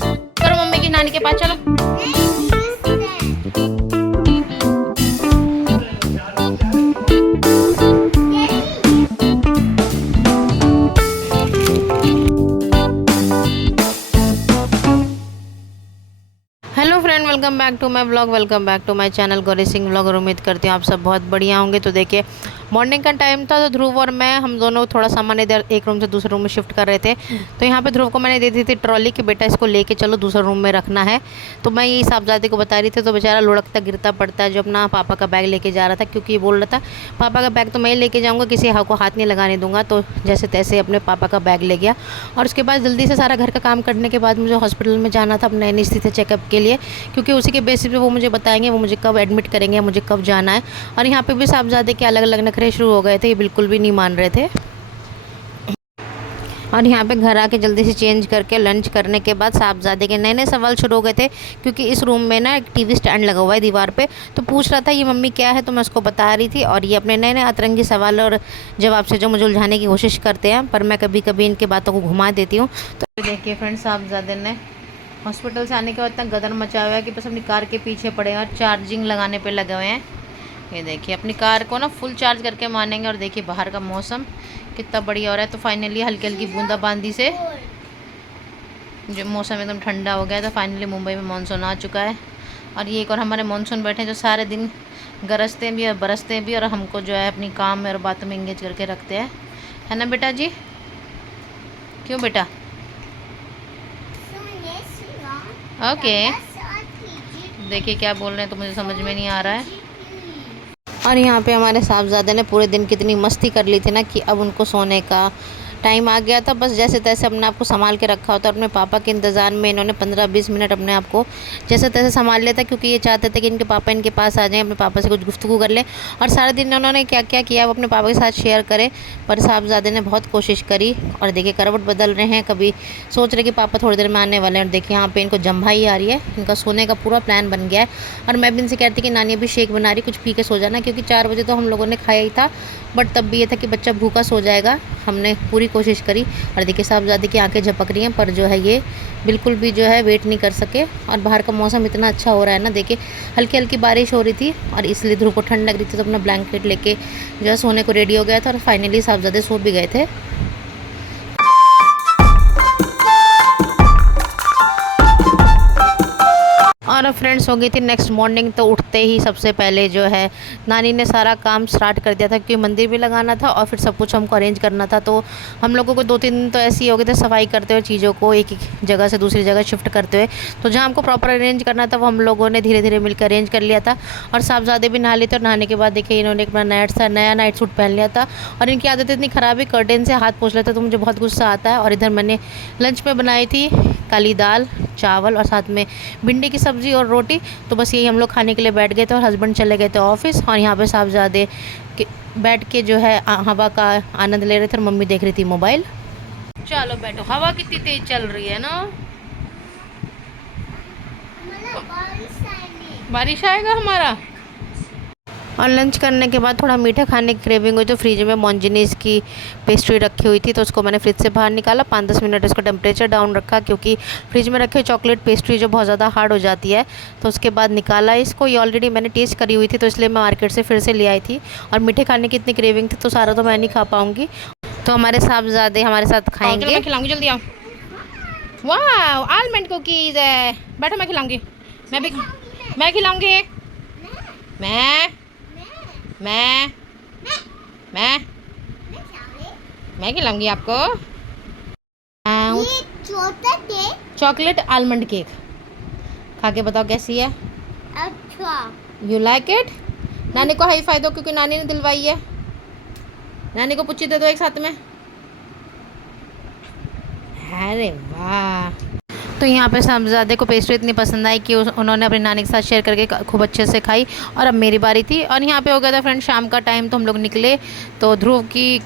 करो मम्मी की नानी के पास चलो। Hello friend, welcome back to my blog, welcome back to my channel Gauri Singh blog. और उम्मीद करती हूँ आप सब बहुत बढ़िया होंगे। तो देखिए, मॉर्निंग का टाइम था तो ध्रुव और मैं हम दोनों थोड़ा सामान इधर एक रूम से दूसरे रूम में शिफ्ट कर रहे थे। तो यहाँ पे ध्रुव को मैंने दे दी थी ट्रॉली कि बेटा इसको लेके चलो, दूसरे रूम में रखना है। तो मैं यही साहबजादे को बता रही थी, तो बेचारा लुढ़कता गिरता पड़ता है जो अपना पापा का बैग लेके जा रहा था, क्योंकि ये बोल रहा था पापा का बैग तो मैं ही लेके जाऊँगा, किसी को हाथ नहीं लगाने दूंगा। तो जैसे तैसे अपने पापा का बैग ले गया। और उसके बाद जल्दी से सारा घर का काम करने के बाद मुझे हॉस्पिटल में जाना था अपने एनेस्थीसिया चेकअप के लिए, क्योंकि उसी के बेसिस पे वो मुझे बताएंगे वो मुझे कब एडमिट करेंगे, मुझे कब जाना है। और यहाँ पे भी साहबजादे के अलग अलग नखरे शुरू हो गए थे, ये बिल्कुल भी नहीं मान रहे थे। और यहाँ पे घर आके जल्दी से चेंज करके लंच करने के बाद साहबजादे के नए नए सवाल शुरू हो गए थे, क्योंकि इस रूम में ना एक टीवी स्टैंड लगा हुआ है दीवार पे। तो पूछ रहा था ये मम्मी क्या है, तो मैं उसको बता रही थी। और ये अपने नए नए अतरंगी सवाल और जवाब से जो मुझे उलझाने की कोशिश करते हैं, पर मैं कभी कभी इनके बातों को घुमा देती हूँ। तो देखिए फ्रेंड्स, साहबजादे ने हॉस्पिटल से आने के बाद इतना गदर मचा हुआ है कि बस अपनी कार के पीछे पड़े हैं और चार्जिंग लगाने पे लगे हुए हैं। ये देखिए, अपनी कार को ना फुल चार्ज करके मानेंगे। और देखिए बाहर का मौसम कितना बढ़िया हो रहा है। तो फाइनली हल्की हल्की बूंदाबांदी से जो मौसम एकदम ठंडा हो गया, तो फाइनली मुंबई में मानसून आ चुका है। और ये एक और हमारे मानसून बैठे हैं जो सारे दिन गरजते भी और बरसते भी, और हमको जो है अपनी काम में और बातों में इंगेज करके रखते हैं, है ना बेटा जी? क्यों बेटा? ओके, देखिए क्या बोल रहे हैं तो मुझे समझ में नहीं आ रहा है। और यहाँ पे हमारे साहबजादे ने पूरे दिन कितनी मस्ती कर ली थी ना, कि अब उनको सोने का टाइम आ गया था। बस जैसे तैसे अपने आप को संभाल के रखा होता, और अपने पापा के इंतज़ार में इन्होंने 15-20 मिनट अपने आप को जैसे तैसे संभाल लिया था, क्योंकि ये चाहते थे कि इनके पापा इनके पास आ जाएं, अपने पापा से कुछ गुफ्तगू कर लें। और सारा दिन उन्होंने क्या क्या किया वो अपने पापा के साथ शेयर करें, पर साहबजादे ने बहुत कोशिश करी। और देखिए करवट बदल रहे हैं, कभी सोच रहे कि पापा थोड़ी देर में आने वाले हैं, और देखिए यहाँ पे इनको जम्भाई आ रही है, इनका सोने का पूरा प्लान बन गया है। और मैं भी इनसे कहती कि नानी अभी शेक बना रही, कुछ पी के सो जाना, क्योंकि 4 बजे तो हम लोगों ने खाया ही था, बट तब भी ये था कि बच्चा भूखा सो जाएगा। हमने पूरी कोशिश करी। और देखिए साहबजादे की आंखें झपक रही हैं, पर जो है ये बिल्कुल भी जो है वेट नहीं कर सके। और बाहर का मौसम इतना अच्छा हो रहा है ना, देखिए हल्की हल्की बारिश हो रही थी, और इसलिए ध्रुव को ठंड लग रही थी, तो अपना ब्लैंकेट लेके जो है सोने को रेडी हो गया था। और फाइनली साहबजादे सो भी गए थे। और फ्रेंड्स, हो गई थी नेक्स्ट मॉर्निंग। तो उठते ही सबसे पहले जो है नानी ने सारा काम स्टार्ट कर दिया था, क्योंकि मंदिर भी लगाना था और फिर सब कुछ हमको अरेंज करना था। तो हम लोगों को 2-3 दिन तो ऐसे ही हो गए थे सफाई करते हुए, चीज़ों को एक एक जगह से दूसरी जगह शिफ्ट करते हुए। तो जहाँ हमको प्रॉपर अरेंज करना था वो हम लोगों ने धीरे धीरे मिलकर अरेंज कर लिया था। और साहबजादे भी नहा लिए थे, और नहाने के बाद देखिए इन्होंने अपना नया नाइट सूट पहन लिया था। और इनकी आदत इतनी ख़राब है, कर्टेन से हाथ पोंछ लेता, तो मुझे बहुत गुस्सा आता है। और इधर मैंने लंच में बनाई थी काली दाल चावल और साथ में भिंडी की सब्ज़ी और रोटी। तो बस यही हम लोग खाने के लिए बैठ गए थे, और हस्बैंड चले गए थे ऑफिस। और यहाँ पे साहबजादे बैठ के जो है हवा का आनंद ले रहे थे, और मम्मी देख रही थी मोबाइल। चलो बैठो, हवा कितनी तेज चल रही है ना। बारिश आएगा हमारा। और लंच करने के बाद थोड़ा मीठा खाने की क्रेविंग हुई, तो फ्रिज में मॉन्जिनीस की पेस्ट्री रखी हुई थी, तो उसको मैंने फ्रिज से बाहर निकाला। 5-10 मिनट उसको टेम्परेचर डाउन रखा, क्योंकि फ्रिज में रखे हुए चॉकलेट पेस्ट्री जो बहुत ज़्यादा हार्ड हो जाती है। तो उसके बाद निकाला इसको। ये ऑलरेडी मैंने टेस्ट करी हुई थी, तो इसलिए मैं मार्केट से फिर से ले आई थी। और मीठे खाने की इतनी क्रेविंग थी, तो सारा तो मैं नहीं खा पाऊँगी, तो हमारे साहबजादे हमारे साथ खाएंगे। मैं खिलाऊँगी, जल्दी आओ। वाह, आलमंड कुकीज़ है। बैठो, मैं खिलाऊँगी। मैं खिलाऊँगी। मैं मैं मैं मैं खिलाऊंगी आपको। चॉकलेट आलमंड केक खा के बताओ कैसी है। अच्छा, यू लाइक इट? नानी को हाई फाई दो, क्योंकि नानी ने दिलवाई है। नानी को पुच्ची दे दो एक साथ में। अरे वाह। तो यहाँ पे साहबजादे को पेस्ट्री इतनी पसंद आई कि उन्होंने अपनी नानी के साथ शेयर करके खूब अच्छे से खाई। और अब मेरी बारी थी। और यहाँ पे हो गया था फ्रेंड शाम का टाइम, तो हम लोग निकले। तो ध्रुव की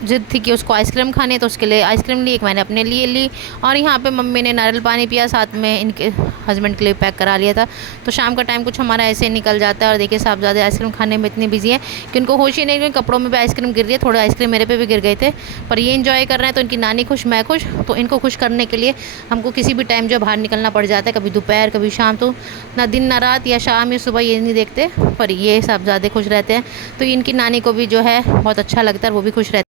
जिद थी कि उसको आइसक्रीम खानी है, तो उसके लिए आइसक्रीम ली, एक मैंने अपने लिए ली। और यहाँ पे मम्मी ने नारियल पानी पिया, साथ में इनके हस्बैंड के लिए पैक करा लिया था। तो शाम का टाइम कुछ हमारा ऐसे निकल जाता है। और देखिए साहबजादे आइसक्रीम खाने में इतनी बिजी है कि उनको होश ही नहीं कि कपड़ों में भी आइसक्रीम गिर रही है। थोड़ा आइसक्रीम मेरे पे भी गिर गए थे, पर ये इन्जॉय कर रहे हैं। तो इनकी नानी खुश, मैं खुश। तो इनको खुश करने के लिए हमको किसी भी टाइम जो बाहर निकलना पड़ जाता है, कभी दोपहर कभी शाम। तो ना दिन ना रात या शाम या सुबह ये नहीं देखते, पर ये साहबजादे खुश रहते हैं। तो इनकी नानी को भी जो है बहुत अच्छा लगता है और वो भी खुश रहते हैं।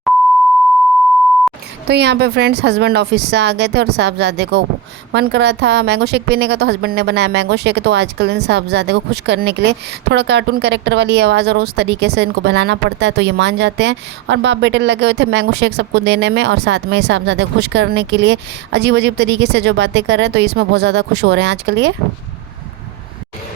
तो यहाँ पे फ्रेंड्स हस्बैंड ऑफिस से आ गए थे और साहबजादे को मन कर रहा था मैंगो शेक पीने का, तो हस्बैंड ने बनाया मैंगो शेक। तो आजकल इन साहबजादे को खुश करने के लिए थोड़ा कार्टून कैरेक्टर वाली आवाज़ और उस तरीके से इनको बनाना पड़ता है, तो ये मान जाते हैं। और बाप बेटे लगे हुए थे मैंगो शेक सबको देने में, और साथ में साहबजादे को खुश करने के लिए अजीब अजीब तरीके से जो बातें कर रहे हैं, तो इसमें बहुत ज़्यादा खुश हो रहे हैं आजकल ये।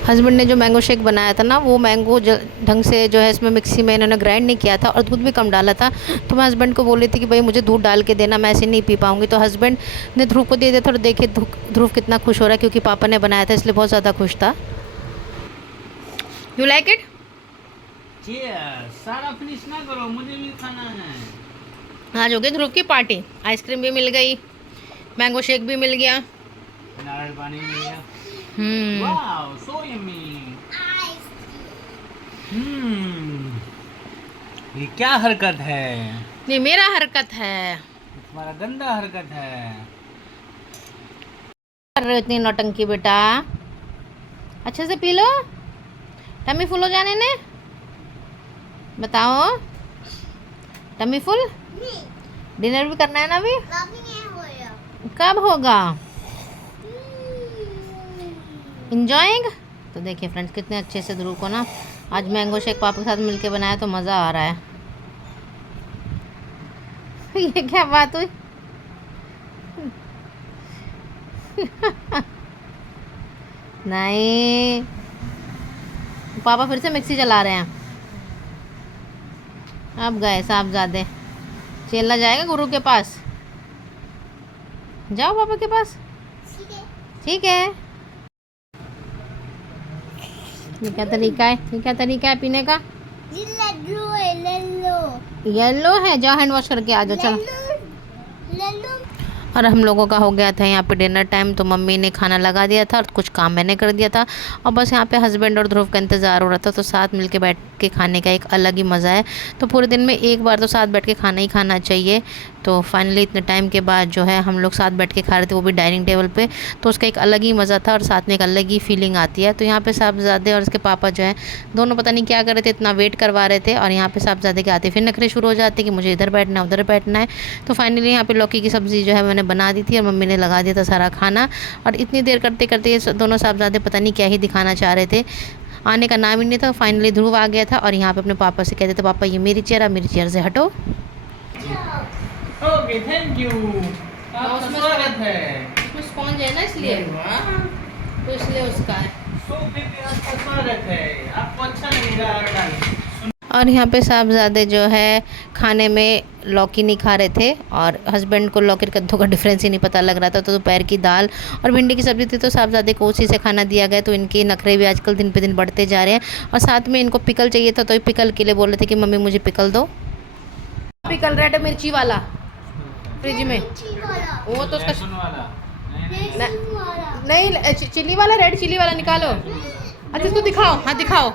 हस्बैंड ने जो मैंगो शेक बनाया था ना, वो मैंगो ढंग से जो है इसमें मिक्सी में इन्होंने ग्राइंड नहीं किया था और दूध भी कम डाला था। तो मैं हस्बैंड को बोली थी कि भाई मुझे दूध डाल के देना, मैं ऐसे नहीं पी पाऊँगी। तो हस्बैंड ने ध्रुव को दे दिया था और देखिए ध्रुव कितना खुश हो रहा है, क्योंकि पापा ने बनाया था इसलिए बहुत ज़्यादा खुश था। You like it? सारा फिनिश ना करो, मुझे भी खाना है। आज हो गई ध्रुव की पार्टी, आइसक्रीम भी मिल गई, मैंगो शेक भी मिल गया, नारियल पानी भी मिल गया। Wow, so yummy. ये क्या हरकत है? ये मेरा हरकत है। तुम्हारा गंदा हरकत है। कर रहे हो इतनी नौटंकी बेटा? अच्छे से पी लो, टमी फुल हो जाने ने। बताओ, टमी फुल? डिनर भी करना है ना अभी? कब होगा? इंजॉइंग। तो देखिए फ्रेंड्स कितने अच्छे से ध्रुव को ना आज मैंगो शेक पापा के साथ मिलके बनाया, तो मज़ा आ रहा है। ये क्या बात हुई? नहीं, पापा फिर से मिक्सी चला रहे हैं। अब गए साहबजादे, चेला जाएगा गुरु के पास। जाओ पापा के पास। ठीक है। ये क्या तरीका है? ये क्या तरीका है पीने का? येलो है, जाओ हैंड वॉश करके आ जाओ, चलो। और हम लोगों का हो गया था यहाँ पे डिनर टाइम, तो मम्मी ने खाना लगा दिया था और कुछ काम मैंने कर दिया था, और बस यहाँ पे हस्बैंड और ध्रुव का इंतज़ार हो रहा था। तो साथ मिलके बैठ के खाने का एक अलग ही मज़ा है। तो पूरे दिन में एक बार तो साथ बैठ के खाना ही खाना चाहिए। तो फाइनली इतने टाइम के बाद जो है हम लोग साथ बैठ के खा रहे थे, वो भी डाइनिंग टेबल पे, तो उसका एक अलग ही मज़ा था और साथ में एक अलग ही फीलिंग आती है। तो यहाँ पे साहबजादे और उसके पापा जो है दोनों पता नहीं क्या कर रहे थे, इतना वेट करवा रहे थे। और यहाँ पे साहबजादे के आते फिर नखरे शुरू हो जाते कि मुझे इधर बैठना है उधर बैठना है। तो फाइनली यहाँ पे लौकी की सब्ज़ी जो है मैंने बना दी थी और मम्मी ने लगा दिया था सारा खाना। और इतनी देर करते करते ये दोनों साहबजादे पता नहीं क्या ही दिखाना चाह रहे थे, आने का नाम ही नहीं था। फाइनली ध्रुव आ गया था और यहाँ पे अपने पापा से कहते थे पापा ये मेरी चेयर, मेरी चेयर से हटो। Okay, thank you. आपका स्वागत है। उसमें स्पॉन्ज है ना, इसलिए तो इसलिए उसका है। सोफे पे आपका स्वागत है। आपको अच्छा लगेगा। और यहाँ पे साहबजादे जो है खाने में लौकी नहीं खा रहे थे और हस्बैंड को लौकी कद्दू का डिफरेंस ही नहीं पता लग रहा था। तो दोपहर की दाल और भिंडी की सब्ज़ी थी, तो साहबजादे को उसी से खाना दिया गया। तो इनके नखरे भी आजकल दिन पे दिन बढ़ते जा रहे हैं। और साथ में इनको पिकल चाहिए था, तो पिकल के लिए बोल रहे थे कि मम्मी मुझे पिकल दो। पिकल रेड मिर्ची वाला फ्रिज में, वो तो उसका नहीं, चिली वाला, रेड चिली वाला निकालो। अच्छा इसको दिखाओ, हाँ दिखाओ।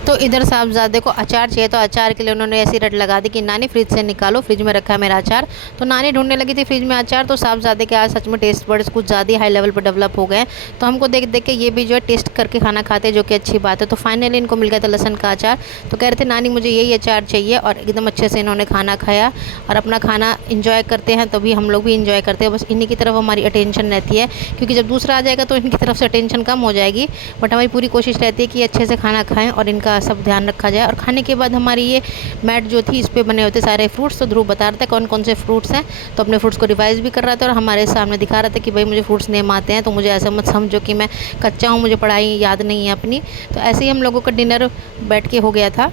तो इधर साहबजादे को अचार चाहिए, तो अचार के लिए उन्होंने ऐसी रट लगा दी कि नानी फ्रिज से निकालो, फ्रिज में रखा है मेरा अचार। तो नानी ढूंढने लगी थी फ्रिज में अचार। तो साहबजादे के आज सच में टेस्ट बड्स कुछ ज़्यादा हाई लेवल पर डेवलप हो गए। तो हमको देख देख के ये भी जो है टेस्ट करके खाना खाते हैं, जो कि अच्छी बात है। तो फाइनली इनको मिल गया था लहसुन का अचार। तो कह रहे थे नानी मुझे यही अचार चाहिए, और एकदम अच्छे से इन्होंने खाना खाया और अपना खाना इंजॉय करते हैं। तभी हम लोग भी इंजॉय करते हैं, बस इन्हीं की तरफ हमारी अटेंशन रहती है, क्योंकि जब दूसरा आ जाएगा तो इनकी तरफ से अटेंशन कम हो जाएगी। बट हमारी पूरी कोशिश रहती है कि अच्छे से खाना खाएँ और इनका सब ध्यान रखा जाए। और खाने के बाद हमारी ये मैट जो थी, इस पे बने होते सारे फ्रूट्स। तो ध्रुव बता रहा था कौन कौन से फ्रूट्स हैं, तो अपने फ्रूट्स को रिवाइज भी कर रहा था और हमारे सामने दिखा रहा था कि भाई मुझे फ्रूट्स नेम आते हैं, तो मुझे ऐसा मत समझो कि मैं कच्चा हूँ, मुझे पढ़ाई याद नहीं है अपनी। तो ऐसे ही हम लोगों का डिनर बैठ के हो गया था।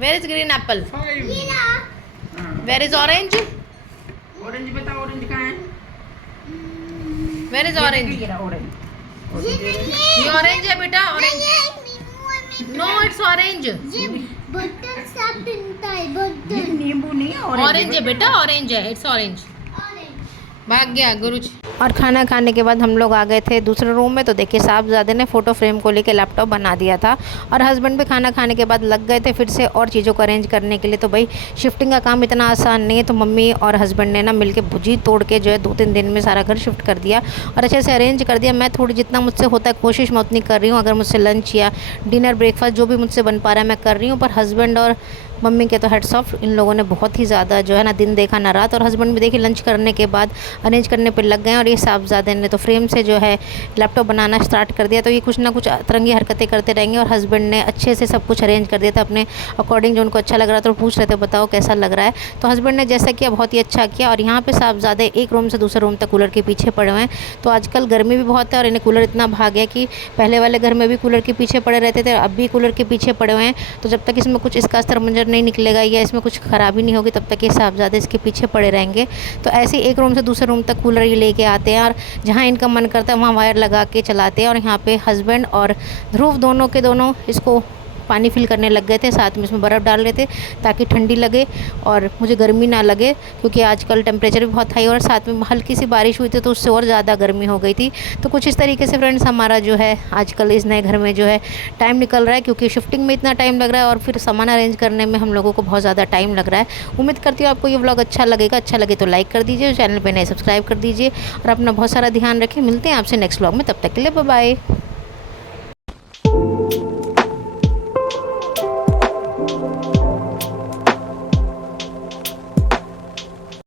Where is green apple? Where is orange? Orange बताओ, ऑरेंज कहाँ है? Where is orange? ये ऑरेंज है बेटा, ऑरेंज। No it's orange. ये नींबू नहीं है, ऑरेंज है बेटा, ऑरेंज है, इट्स ऑरेंज। भाग गया गुरुजी। और खाना खाने के बाद हम लोग आ गए थे दूसरे रूम में। तो देखिए साहबजादे ने फ़ोटो फ्रेम को लेके लैपटॉप बना दिया था और हस्बैंड भी खाना खाने के बाद लग गए थे फिर से और चीज़ों को अरेंज करने के लिए। तो भाई शिफ्टिंग का काम इतना आसान नहीं है, तो मम्मी और हस्बैंड ने ना मिलके भुजी तोड़ के जो है 2-3 दिन में सारा घर शिफ्ट कर दिया और अच्छे से अरेंज कर दिया। मैं थोड़ी जितना मुझसे होता है कोशिश मैं उतनी कर रही हूँ। अगर मुझसे लंच या डिनर ब्रेकफास्ट जो भी मुझसे बन पा रहा है मैं कर रही हूँ। पर हस्बैंड और मम्मी के तो हेड्स ऑफ, इन लोगों ने बहुत ही ज़्यादा जो है ना दिन देखा ना रात। और हस्बैंड भी देखिए लंच करने के बाद अरेंज करने पे लग गए और ये साहबजादे ने तो फ्रेम से जो है लैपटॉप बनाना स्टार्ट कर दिया। तो ये कुछ ना कुछ अतरंगी हरकतें करते रहेंगे और हस्बैंड ने अच्छे से सब कुछ अरेंज कर दिया था अपने अकॉर्डिंग जो उनको अच्छा लग रहा था। तो पूछ रहे थे बताओ कैसा लग रहा है, तो हस्बैंड ने जैसा किया बहुत ही अच्छा किया। और यहाँ पे साहबजादे एक रूम से दूसरे रूम तक कूलर के पीछे पड़े हुए हैं। तो आजकल गर्मी भी बहुत है और इन्हें कूलर इतना भाग गया कि पहले वाले घर में भी कूलर के पीछे पड़े रहते थे, अब भी कूलर के पीछे पड़े हुए हैं। तो जब तक इसमें कुछ इसका अस्तर मंजर नहीं निकलेगा या इसमें कुछ ख़राबी नहीं होगी तब तक ये साहबजादे इसके पीछे पड़े रहेंगे। तो ऐसे ही एक रूम से दूसरे रूम तक कूलर ये लेके आते हैं और जहाँ इनका मन करता है वहाँ वायर लगा के चलाते हैं। और यहाँ पे हस्बैंड और ध्रुव दोनों के दोनों इसको पानी फिल करने लग गए थे, साथ में इसमें बर्फ़ डाल रहे थे ताकि ठंडी लगे और मुझे गर्मी ना लगे, क्योंकि आजकल टेम्परेचर भी बहुत हाई और साथ में हल्की सी बारिश हुई थी तो उससे और ज़्यादा गर्मी हो गई थी। तो कुछ इस तरीके से फ्रेंड्स हमारा जो है आजकल इस नए घर में जो है टाइम निकल रहा है, क्योंकि शिफ्टिंग में इतना टाइम लग रहा है और फिर सामान अरेंज करने में हम लोगों को बहुत ज़्यादा टाइम लग रहा है। उम्मीद करती हूँ आपको ये व्लॉग अच्छा लगेगा। अच्छा लगे तो लाइक कर दीजिए, चैनल पर नए सब्सक्राइब कर दीजिए और अपना बहुत सारा ध्यान रखें। मिलते हैं आपसे नेक्स्ट व्लॉग में, तब तक के लिए बाय बाय।